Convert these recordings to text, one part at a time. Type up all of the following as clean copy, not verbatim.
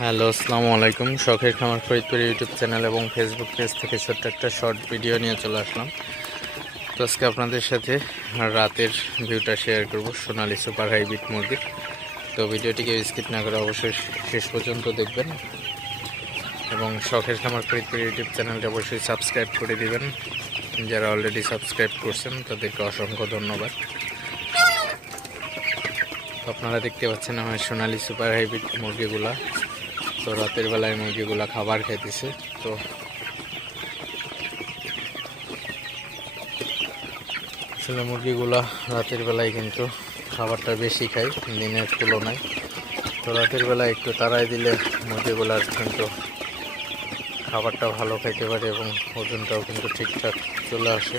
Hello, আসসালামু আলাইকুম। শখের খামার ফরিদপুর ইউটিউব চ্যানেল এবং ফেসবুক পেজ থেকে ছোট্ট একটা শর্ট ভিডিও নিয়ে চলে আসলাম। তো আজকে আপনাদের সাথে রাতের ভিউটা শেয়ার করব সোনালী সুপার হাইব্রিড মুরগির। তো ভিডিওটিকে স্কিপ না করে অবশ্যই শেষ পর্যন্ত দেখবেন এবং শখের খামার ফরিদপুর ইউটিউব চ্যানেলটা অবশ্যই সাবস্ক্রাইব করে দিবেন। যারা অলরেডি সাবস্ক্রাইব করছেন তাদেরকে অসংখ্য ধন্যবাদ। আপনারা দেখতে পাচ্ছেন আমার সোনালী সুপার হাইব্রিড মুরগিগুলা। তো রাতের বেলায় মুরগিগুলা খাবার খাইতেছে। তো আসলে মুরগিগুলা রাতের বেলায় কিন্তু খাবারটা বেশি খায় দিনের তুলনায়। তো রাতের বেলায় একটু তাড়াই দিলে মুরগিগুলার কিন্তু খাবারটা ভালো খাইতে পারে এবং ওজনটাও কিন্তু ঠিকঠাক চলে আসে।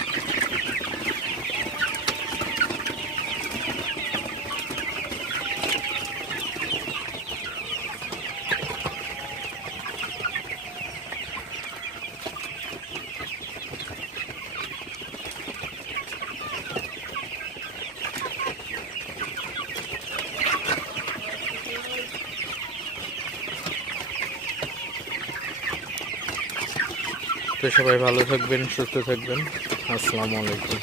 তো সবাই ভালো থাকবেন, সুস্থ থাকবেন। আসসালামু আলাইকুম।